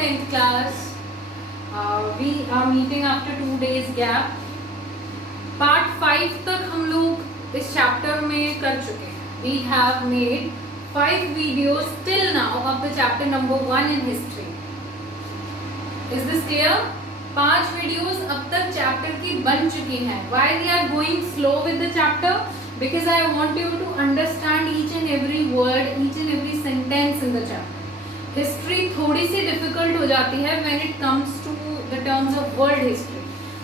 10th class. We are meeting after 2 days gap. Part 5 तक हम लोग इस चैप्टर में कर चुके हैं. We have made 5 videos till now of the chapter number 1 in history. Is this clear? 5 videos अब तक चैप्टर की बन चुकी हैं. Why we are going slow with the chapter? Because I want you to understand each and every word, each and every sentence in the chapter. History थोड़ी सी difficult हो जाती है when it comes to the terms of world history.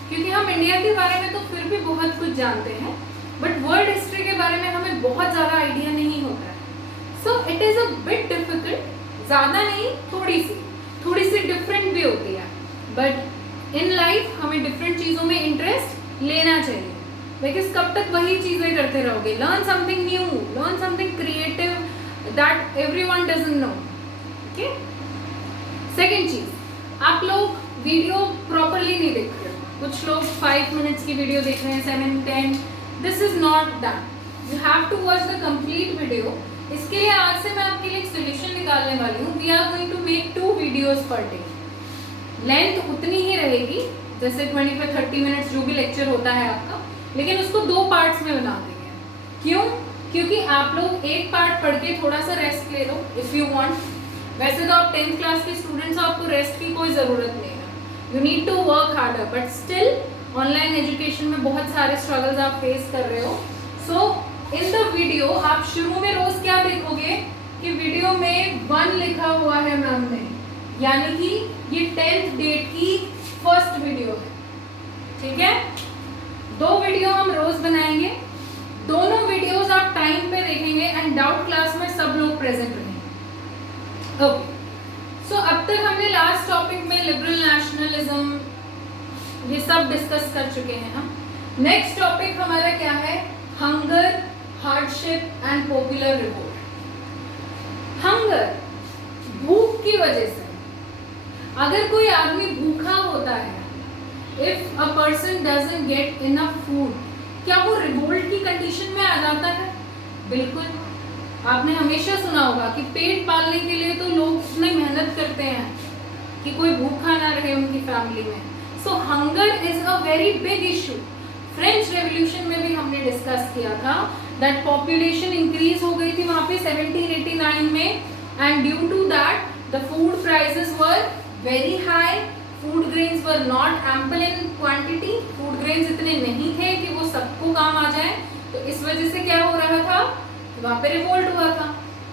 क्योंकि हम India के बारे में तो फिर भी बहुत कुछ जानते हैं, बट वर्ल्ड हिस्ट्री के बारे में हमें बहुत ज़्यादा आइडिया नहीं होता है. So it is a bit difficult. ज़्यादा नहीं, थोड़ी सी डिफरेंट भी होती है. बट इन लाइफ हमें डिफरेंट चीज़ों में इंटरेस्ट लेना चाहिए, बिकॉज कब तक वही चीज़ें करते रहोगे. Learn something new, learn something creative that everyone doesn't know. Okay. Second चीज़, आप लोग वीडियो प्रॉपरली नहीं देख रहे हो. कुछ लोग 5 मिनट्स की वीडियो देख रहे हैं, 7, 10. This is not that. You have to watch the complete video. इसके लिए आज से मैं आपके लिए एक सोल्यूशन निकालने वाली हूँ. We are going to make 2 videos per day. Length उतनी ही रहेगी जैसे 25-30 मिनट्स जो भी लेक्चर होता है आपका, लेकिन उसको 2 पार्ट्स में बना देंगे. क्यों? क्योंकि आप लोग एक पार्ट पढ़ के थोड़ा सा रेस्ट ले लो इफ़ यू वांट. वैसे तो आप 10th क्लास के स्टूडेंट्स हो, आपको रेस्ट की कोई ज़रूरत नहीं है. You need to work harder, but still online education में बहुत सारे स्ट्रगल्स आप फेस कर रहे हो. सो इन द वीडियो आप शुरू में रोज क्या देखोगे कि वीडियो में 1 लिखा हुआ है मैम ने, यानी कि ये 10th डेट की फर्स्ट वीडियो है. ठीक है. 2 वीडियो हम रोज बनाएंगे. दोनों वीडियोस आप टाइम पे देखेंगे एंड डाउट क्लास में सब लोग प्रेजेंट रहेंगे. ओके. सो अब तक हमने लास्ट टॉपिक में लिबरल नेशनलिज्म ये सब डिस्कस कर चुके हैं हम. नेक्स्ट टॉपिक हमारा क्या है? Hunger, hardship and popular revolt. Hunger, भूख की वजह से अगर कोई आदमी भूखा होता है, if a person doesn't get enough food, क्या वो रिवोल्ट की कंडीशन में आ जाता है? बिल्कुल. आपने हमेशा सुना होगा कि पेट पालने के लिए तो लोग इतनी मेहनत करते हैं कि कोई भूखा ना रहे उनकी फैमिली में. So hunger is a very big issue. French revolution में भी हमने डिस्कस किया था दैट पॉपुलेशन इंक्रीज हो गई थी वहाँ पे 1789 में, and due to that the food prices were very high. Food grains were not ample in quantity. Food grains इतने नहीं थे कि वो सबको काम आ जाए. तो इस वजह से क्या हो रहा था? वहाँ पे रिवोल्ट हुआ था.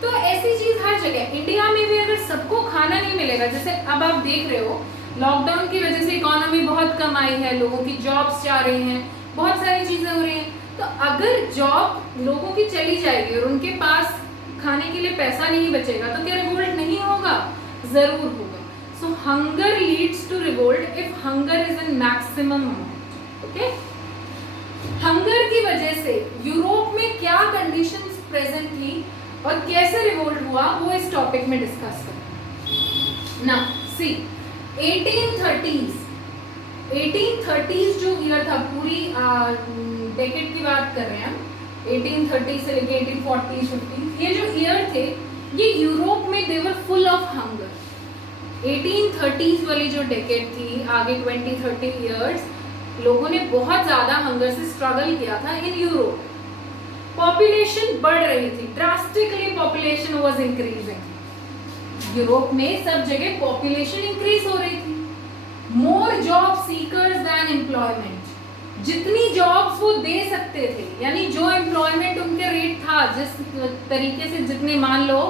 तो ऐसी चीज हर जगह. इंडिया में भी अगर सबको खाना नहीं मिलेगा, जैसे अब आप देख रहे हो लॉकडाउन की वजह से इकोनॉमी बहुत कम आई है, लोगों की जॉब्स जा रही हैं, बहुत सारी चीजें हो रही हैं. तो अगर जॉब लोगों की चली जाएगी और उनके पास खाने के लिए पैसा नहीं बचेगा, तो क्या रिवोल्ट नहीं होगा? जरूर होगा. So hunger leads to revolt if hunger is in maximum amount. Okay. Hunger की वजह से यूरोप में क्या कंडीशंस प्रेजेंट थी और कैसे रिवोल्ट हुआ, वो इस टॉपिक में डिस्कस करें. ना सी 1830s जो ईयर था, पूरी डेकेड की बात कर रहे हैं हम, 1830 से लेके 1840s 50s, ये जो ईयर थे ये यूरोप में they were full of hunger. 1830s वाली जो डेकेड थी, आगे 20-30 ईयर्स लोगों ने बहुत ज़्यादा हंगर से स्ट्रगल किया था इन यूरोप. पॉपुलेशन बढ़ रही थी, drastically population was increasing. Europe में सब जगह पॉपुलेशन इंक्रीज हो रही थी. More job seekers than employment. जितनी जॉब्स वो दे सकते थे, यानी जो एम्प्लॉयमेंट उनके रेट था, जिस तरीके से जितने मान लो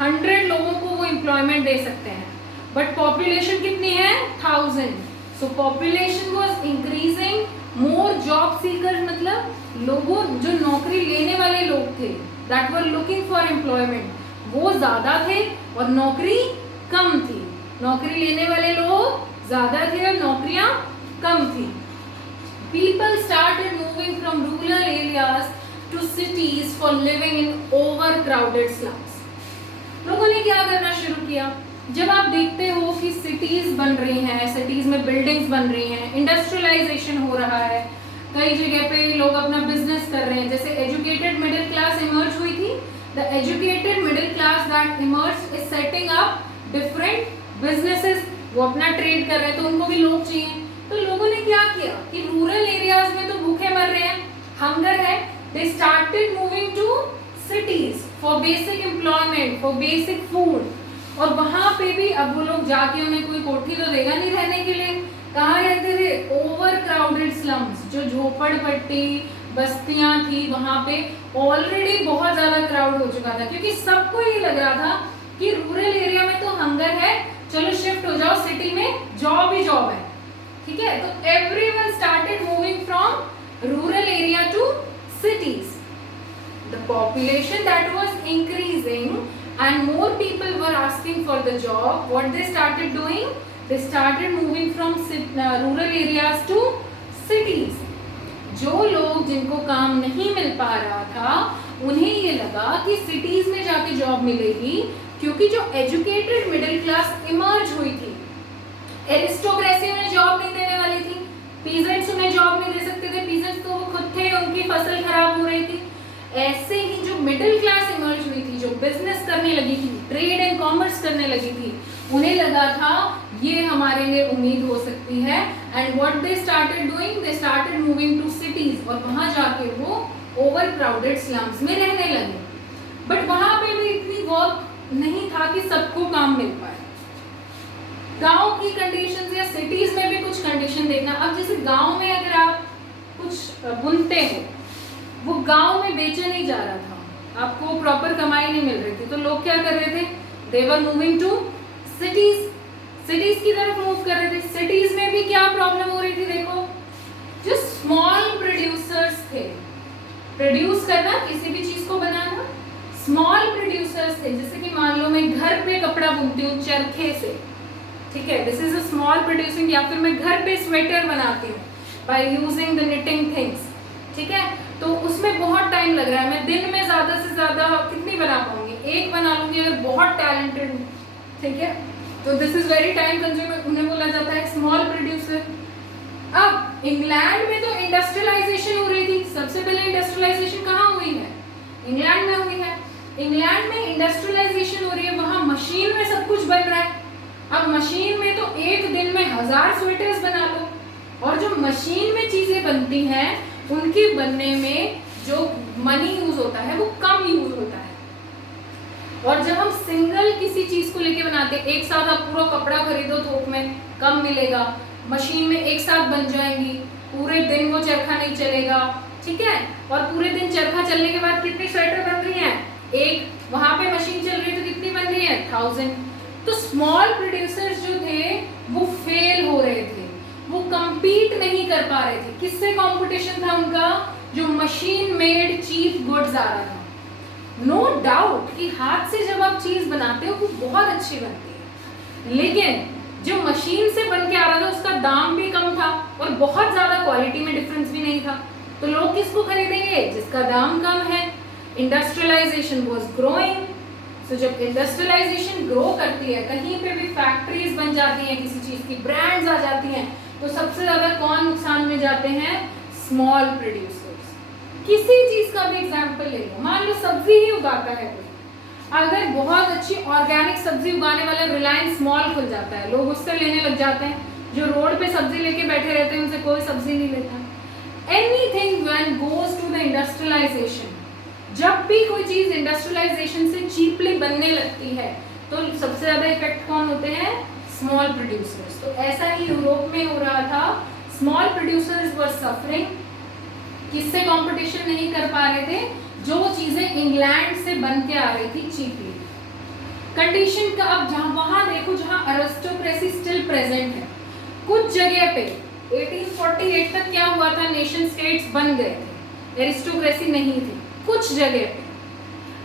100 लोगों को वो एम्प्लॉयमेंट दे सकते हैं, बट पॉपुलेशन कितनी है? 1000. सो population was increasing. More job seeker मतलब लोगों जो नौकरी लेने वाले लोग थे, that were looking for employment, वो ज्यादा थे और नौकरी कम थी. नौकरी लेने वाले लोग ज्यादा थे और नौकरियां कम थी. People started moving from rural areas to cities for living in over crowded slums. लोगों ने क्या करना शुरू किया? जब आप देखते हो कि सिटीज बन रही हैं, सिटीज में बिल्डिंग्स बन रही हैं, इंडस्ट्रियलाइजेशन हो रहा है, कई जगह पे लोग अपना बिजनेस कर रहे हैं, जैसे एजुकेटेड मिडिल क्लास इमर्ज हुई थी. The educated middle class that emerge is setting up different businesses वो अपना ट्रेड कर रहे हैं, तो उनको भी लोग चाहिए। तो लोगों ने क्या किया कि रूरल एरियाज में तो भूखे मर रहे हैं, हंगर है, they started moving to cities for basic employment, for basic food. और वहां पे भी अब वो लोग जाके उन्हें कोई कोठी तो देगा नहीं रहने के लिए, कहाँ रहते थे? ओवर क्राउडेड स्लम्स, जो झोपड़पट्टी बस्तियां थी वहां पे ऑलरेडी बहुत ज्यादा क्राउड हो चुका था, क्योंकि सबको ये लग रहा था कि रूरल एरिया में तो हंगर है, चलो शिफ्ट हो जाओ सिटी में, जॉब ही जॉब है, ठीक है। तो everyone started moving from rural area to cities. The population that was increasing and more people were asking for the job, what they started doing? They started moving from rural areas to cities. जो लोग जिनको काम नहीं मिल पा रहा था उन्हें ये लगा कि सिटीज में जाके जॉब मिलेगी, क्योंकि जो एजुकेटेड मिडिल क्लास इमर्ज हुई थी, एरिस्टोक्रेसी उन्हें जॉब नहीं देने वाली थी, पीजेंट्स उन्हें जॉब नहीं दे सकते थे, पीजेंट्स तो वो खुद थे, उनकी फसल खराब हो रही थी। ऐसे ही जो मिडिल क्लास इमर्ज हुई थी, जो बिजनेस करने लगी थी, ट्रेड एंड कॉमर्स करने लगी थी, उन्हें लगा था ये हमारे लिए उम्मीद हो सकती है। And what they started doing, they started moving to cities, और वहां जाके वो ओवर क्राउडेड स्लम्स में रहने लगे। बट वहां पे भी इतनी वर्क नहीं था कि सबको काम मिल पाए। गांव की कंडीशंस या सिटीज में भी कुछ कंडीशन देखना। अब जैसे गांव में अगर आप कुछ बुनते हो, वो गांव में बेचा नहीं जा रहा था, आपको प्रॉपर कमाई नहीं मिल रही थी, तो लोग क्या कर रहे थे? They were moving to cities, cities की तरफ मूव कर रहे थे। सिटीज में भी क्या प्रॉब्लम हो रही थी? देखो, जो स्मॉल प्रोड्यूसर्स थे, प्रोड्यूस करना, किसी भी चीज को बनाना, स्मॉल प्रोड्यूसर्स थे। जैसे कि मान लो मैं घर पे कपड़ा बुनती हूँ चरखे से, ठीक है, this is a small producing. या फिर मैं घर पे स्वेटर बनाती हूँ by using the knitting things, ठीक है, तो उसमें बहुत टाइम लग रहा है। मैं दिन में ज्यादा से ज्यादा कितनी बना पाऊंगी? एक बना लूंगी अगर बहुत टैलेंटेड हूँ, ठीक है, तो this is very time consuming, उन्हें बोला जाता है स्मॉल प्रोड्यूसर। अब इंग्लैंड में तो इंडस्ट्रियलाइजेशन हो रही थी, सबसे पहले इंडस्ट्रियलाइजेशन कहाँ हुई है? इंग्लैंड में हुई है। इंग्लैंड में इंडस्ट्रियलाइजेशन हो रही है, वहां मशीन में सब कुछ बन रहा है। अब मशीन में तो एक दिन में 1000 स्वेटर्स बना लो, और जो मशीन में चीजें बनती हैं उनके बनने में जो मनी यूज होता है वो कम यूज होता है। और जब हम सिंगल किसी चीज को लेके बनाते हैं, एक साथ आप पूरा कपड़ा खरीदो थोक में, कम मिलेगा, मशीन में एक साथ बन जाएंगी, पूरे दिन वो चरखा नहीं चलेगा, ठीक है, और पूरे दिन चरखा चलने के बाद कितनी स्वेटर बन रही है? एक, वहां पे मशीन चल रही है तो कितनी बन रही है? 1000। तो स्मॉल प्रोड्यूसर्स जो थे वो फेल हो रहे थे, वो compete नहीं कर पा रहे थे। किससे कंपटीशन था उनका? जो मशीन मेड चीप गुड्स आ रहा था। नो डाउट कि हाथ से जब आप चीज बनाते हो वो बहुत अच्छी बनती है, लेकिन जो मशीन से बन के आ रहा था उसका दाम भी कम था और बहुत ज्यादा क्वालिटी में डिफरेंस भी नहीं था। तो लोग किसको खरीदेंगे? जिसका दाम कम है। Industrialisation was growing. तो जब इंडस्ट्रियलाइजेशन ग्रो करती है, कहीं पे भी फैक्ट्रीज बन जाती हैं, किसी चीज की ब्रांड्स आ जाती हैं, तो सबसे ज्यादा कौन नुकसान में जाते हैं? Small producers. किसी चीज का भी एग्जांपल ले लो, मान लो सब्जी ही उगाता है कोई, अगर बहुत अच्छी ऑर्गेनिक सब्जी उगाने वाला रिलायंस मॉल खुल जाता है, लोग उससे लेने लग जाते हैं। जो रोड पे सब्जी लेके बैठे रहते हैं उनसे कोई सब्जी नहीं लेता। Anything when goes to the industrialisation, जब भी कोई चीज इंडस्ट्रियलाइजेशन से चीपली बनने लगती है तो सबसे ज्यादा इफेक्ट कौन होते हैं? Small producers. तो ऐसा ही यूरोप में हो रहा था, स्मॉल प्रोड्यूसर्स वर सफरिंग। किससे कंपटीशन नहीं कर पा रहे थे? जो चीजें इंग्लैंड से बन के आ रही थी चीपली। कंडीशन का अब जहां वहां देखो जहां अरिस्टोक्रेसी स्टिल प्रेजेंट है, कुछ जगह पे 1848 तक क्या हुआ था? नेशन स्टेट्स बन गए थे, एरिस्टोक्रेसी नहीं थी कुछ जगह पे।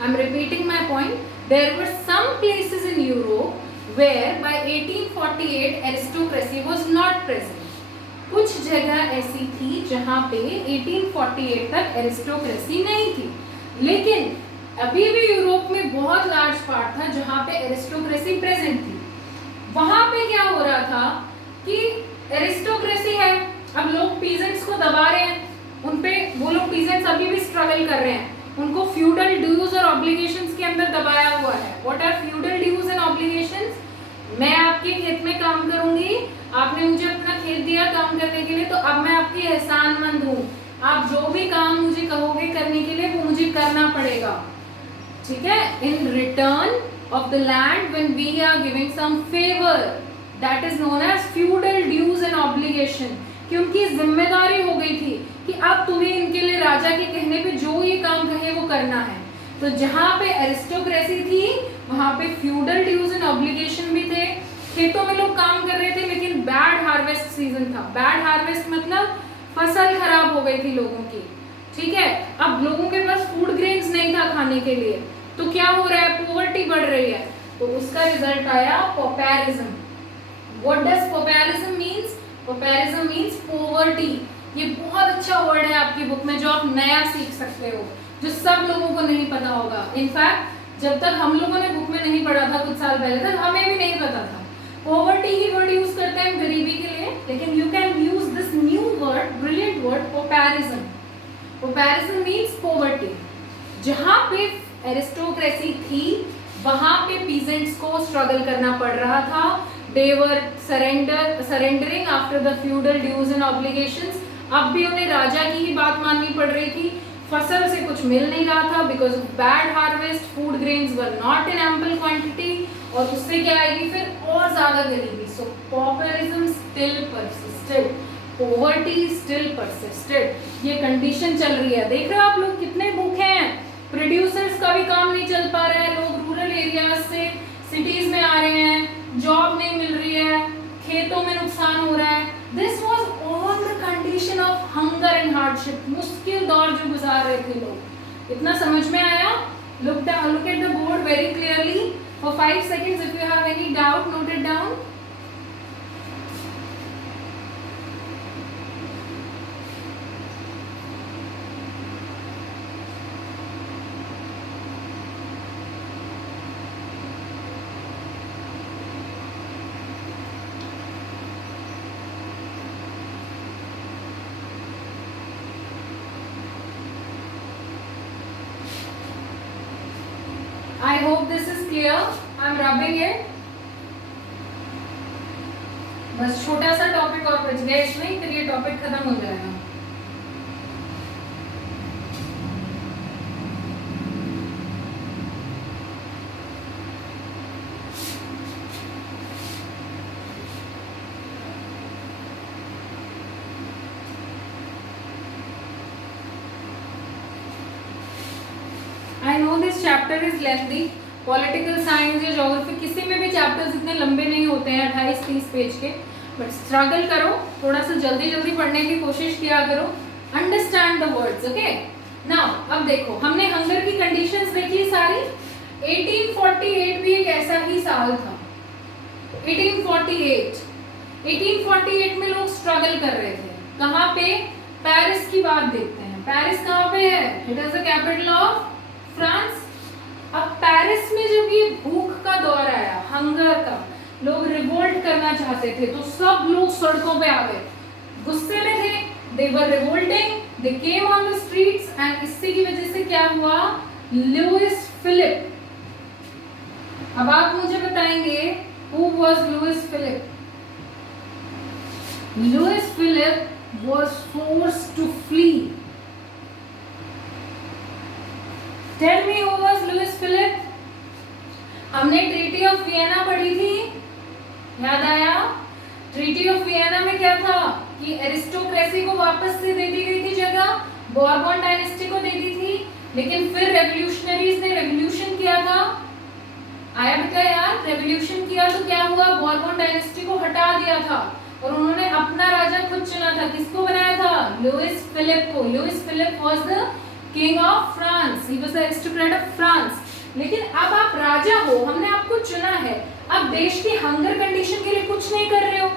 I am repeating my point, there were some places in Europe where by 1848 aristocracy was not present. कुछ जगह ऐसी थी जहां पे 1848 तक एरिस्टोक्रेसी नहीं थी, लेकिन अभी भी यूरोप में बहुत लार्ज पार्ट था जहां पे एरिस्टोक्रेसी प्रेजेंट थी। वहां पे क्या हो रहा था कि एरिस्टोक्रेसी है, अब लोग पीजेंट्स को दबा रहे हैं, उनपे वो लोग पीजेंट्स अभी भी स्ट्रगल कर रहे हैं, उनको फ्यूडल ड्यूज और ऑब्लिगेशंस के अंदर दबाया हुआ है। What are feudal dues and obligations? मैं आपके खेत में काम करूंगी, आपने मुझे अपना खेत दिया काम करने के लिए, तो अब मैं आपकी एहसानमंद हूँ। आप जो भी काम मुझे कहोगे करने के लिए वो मुझे करना पड़ेगा, ठीक है। In return of the land when we are giving some favour, that is known as feudal dues and obligation. क्योंकि जिम्मेदारी हो गई थी कि अब तुम्हें इनके लिए राजा के कहने पे जो ये काम कहे वो करना है। तो जहाँ पे एरिस्टोक्रेसी थी वहाँ पे फ्यूडल ड्यूज एंड ऑब्लिगेशन भी थे। खेतों में लोग काम कर रहे थे, लेकिन बैड हार्वेस्ट सीजन था। बैड हार्वेस्ट मतलब फसल खराब हो गई थी लोगों की, ठीक है। अब लोगों के पास फूड ग्रेन्स नहीं था खाने के लिए, तो क्या हो रहा है, पॉवर्टी बढ़ रही है। तो उसका रिजल्ट आया pauperism. What does pauperism means? Pauperism means poverty. ये बहुत अच्छा वर्ड है आपकी बुक में जो आप नया सीख सकते हो, जो सब लोगों को नहीं पता होगा। इनफैक्ट जब तक हम लोगों ने बुक में नहीं पढ़ा था कुछ साल पहले तक, हमें भी नहीं पता था। पॉवर्टी ही वर्ड यूज करते हैं गरीबी के लिए, लेकिन you can use this new word, brilliant word, pauperism. Pauperism means poverty. जहां पे एरिस्टोक्रेसी थी वहां पे पीजेंट्स को स्ट्रगल करना पड़ रहा था। They were surrendering after the feudal dues and obligations. अब भी उन्हें राजा की ही बात माननी पड़ रही थी। फसल से कुछ मिल नहीं रहा था because of bad harvest, food grains were not in ample quantity, और उससे क्या आएगी फिर और ज्यादा गरीबी। So pauperism still persisted, poverty still persisted. ये कंडीशन चल रही है। देख रहे हो आप लोग कितने भूखे हैं। प्रोड्यूसर्स का भी काम नहीं चल पा रहा है, लोग रूरल एरियाज से सिटीज में आ रहे हैं, जॉब नहीं मिल रही है, खेतों में नुकसान हो रहा है। This was all the condition of hunger and hardship. मुश्किल दौर जो गुजार रहे थे लोग। इतना समझ में आया? Look at the board very clearly for 5 seconds. If you have any doubt, note it down. I hope this is clear. I'm rubbing it. बस छोटा सा टॉपिक और बच गया इसमें, फिर ये टॉपिक खत्म हो जाएगा। I know this chapter is lengthy. Political science या ज्योग्राफी किसी में भी चैप्टर्स इतने लंबे नहीं होते हैं 28-30 पेज के, बट स्ट्रगल करो, थोड़ा सा जल्दी जल्दी पढ़ने की कोशिश किया करो। Understand the words, okay. Now अब देखो, हमने हंगर की कंडीशंस देखी सारी। 1848 भी एक ऐसा ही साल था। 1848 में लोग स्ट्रगल कर रहे थे। कहाँ पे? पेरिस की बात देखते हैं। पेरिस कहाँ पे है? It is the capital of France. अब पेरिस में जब ये भूख का दौर आया, हंगर का, लोग रिवोल्ट करना चाहते थे, तो सब लोग सड़कों पे आ गए, गुस्से में थे। They were revolting, they came on the streets, and इससे की वजह से क्या हुआ? Louis Philippe. अब आप मुझे बताएंगे who was Louis Philippe? Louis Philippe was forced to flee. Tell me who was Louis Philippe? हमने ट्रीटी ऑफ वियना पढ़ी थी, याद आया? ट्रीटी ऑफ वियना में क्या था कि एरिस्टोक्रेसी को वापस से दे दी गई थी जगह, बॉर्बन डायनेस्टी को दे दी थी, लेकिन फिर रेवोल्यूशनरीज ने रेवोल्यूशन किया था। आया बेटा यार? रेवोल्यूशन किया तो क्या हुआ? बॉर्बन डायनेस्टी को हटा दिया था और उन्होंने अपना राजा खुद चुना था। किसको बनाया था? लुइस फिलिप को। Louis Philippe was the king of France, he was the aristocrat of France. लेकिन अब आप राजा हो, हमने आपको चुना है, अब देश की हंगर कंडीशन के लिए कुछ नहीं कर रहे हो,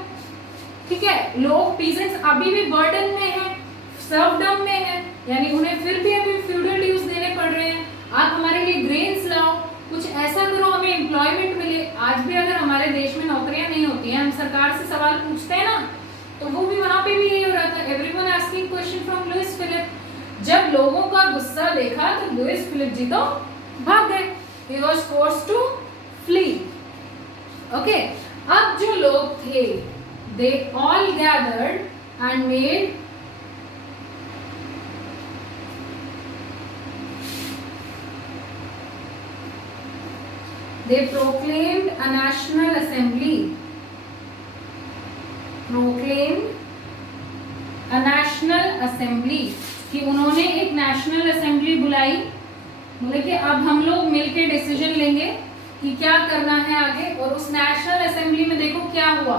ठीक है। लोग पीजेंट्स अभी भी बर्डन में हैं, सर्वडम में हैं, यानी उन्हें फिर भी अभी फ्यूडल ड्यूज देने पड़ रहे हैं। आप हमारे लिए ग्रेन्स लाओ, कुछ ऐसा करो हमें एम्प्लॉयमेंट मिले। आज भी अगर हमारे देश में नौकरियां नहीं होती हैं, हम सरकार से सवाल पूछते हैं ना, तो वो भी वहां पे भी यही हो रहा था। Everyone asking question from Louis Philippe. जब लोगों का गुस्सा देखा तो लुइस फिलिप जी तो भाग गए। He was forced to flee. Okay, अब जो लोग थे, they all gathered and made they proclaimed a national assembly, कि उन्होंने एक नेशनल असेंबली बुलाई, बोले कि अब हम लोग मिलके डिसीजन लेंगे कि क्या करना है आगे। और उस नेशनल असेंबली में देखो क्या हुआ,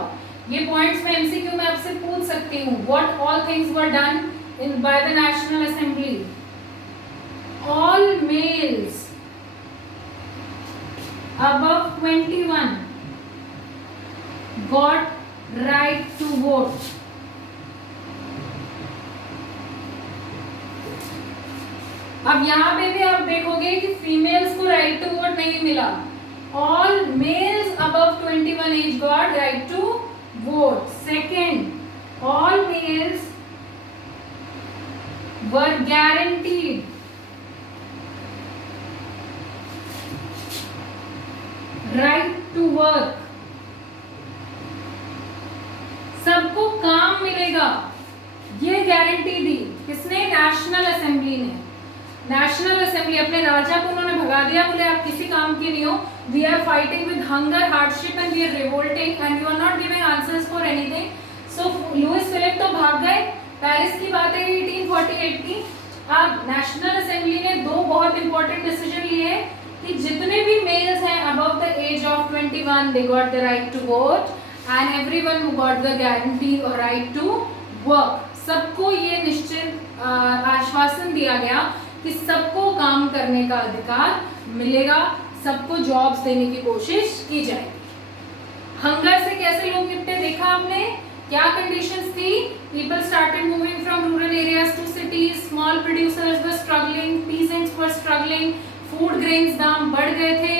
ये पॉइंट्स में एमसीक्यू में आपसे पूछ सकती हूँ। What all things were done in by the national assembly? All males above 21 got right to vote. अब यहाँ पे भी आप देखोगे कि फीमेल्स को राइट टू वोट नहीं मिला। All males above 21 age got right to vote. Second, all males were guaranteed right to work, सबको काम मिलेगा, ये गारंटी दी किसने? नेशनल असेंबली ने। नेशनल असेंबली अपने राजा को उन्होंने भगा दिया, बोले आप किसी काम के नहीं हो, we are fighting with hunger, hardship and we are revolting and you are not giving answers for anything. So Louis Philippe तो भाग गए। पेरिस की बात है 1848 की। अब नेशनल असेंबली ने दो बहुत इंपॉर्टेंट डिसीजन लिए कि जितने भी मेल्स हैं above the age of 21 they got the right to vote and everyone who got the guarantee और राइट टू वर्क। सबको ये निश्चित आश्वासन दिया गया कि सबको काम करने का अधिकार मिलेगा, सबको जॉब्स देने की कोशिश की जाएगी। हंगर से कैसे लोग निपटे देखा आपने, क्या कंडीशंस थी? People started moving from rural areas to cities, small producers were struggling, peasants were struggling, food grains दाम बढ़ गए थे,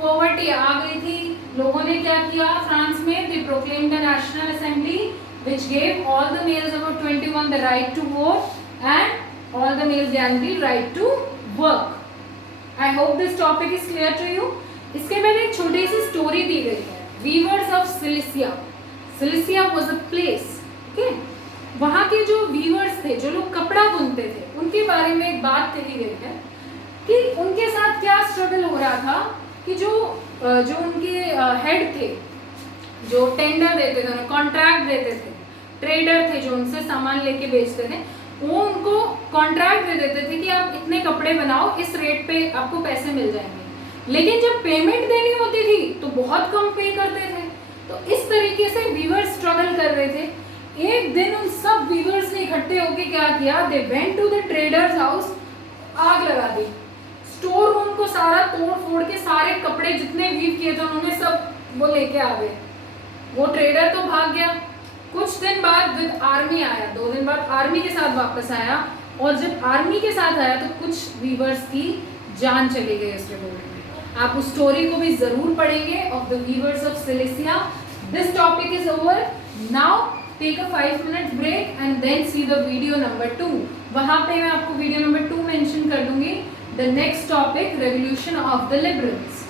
पॉवर्टी आ गई थी। लोगों ने क्या किया फ्रांस में? They proclaimed a national assembly which gave all the males above 21 the right to vote and all the males guaranteed right to work. I hope this topic is clear to you. इसके बाद एक छोटी सी story दी गई है, weavers of Silesia. Silesia was a place, okay? वहाँ के जो वीवर्स थे, जो लोग कपड़ा बुनते थे, उनके बारे में एक बात कही गई है कि उनके साथ क्या स्ट्रगल हो रहा था कि जो उनके हेड थे, जो टेंडर देते थे, कॉन्ट्रैक्ट देते थे, ट्रेडर थे जो उनसे सामान लेके बेचते थे, वो उनको कॉन्ट्रैक्ट दे देते थे कि आप इतने कपड़े बनाओ, इस रेट पे आपको पैसे मिल जाएंगे। लेकिन जब पेमेंट देनी होती थी तो बहुत कम पे करते थे। तो इस तरीके से वीवर्स स्ट्रगल कर रहे थे। एक दिन उन सब वीवर्स ने इकट्ठे होकर क्या किया? They went to the traders house, आग लगा दी, स्टोर रूम को सारा तोड़ फोड़ के सारे कपड़े जितने वीव किए थे उन्होंने सब वो लेके आ गए। वो ट्रेडर तो भाग गया। कुछ दिन बाद विद आर्मी आया, 2 दिन बाद आर्मी के साथ वापस आया, और जब आर्मी के साथ आया तो कुछ वीवर्स की जान चली गई इस रिवोल्ट में। आप उस स्टोरी को भी जरूर पढ़ेंगे of the weavers of Silesia. This topic is over now. Take a 5 minute break and then see the video number 2। वहां पे मैं आपको वीडियो नंबर 2 मेंशन कर दूंगी। The next topic, revolution of the liberals.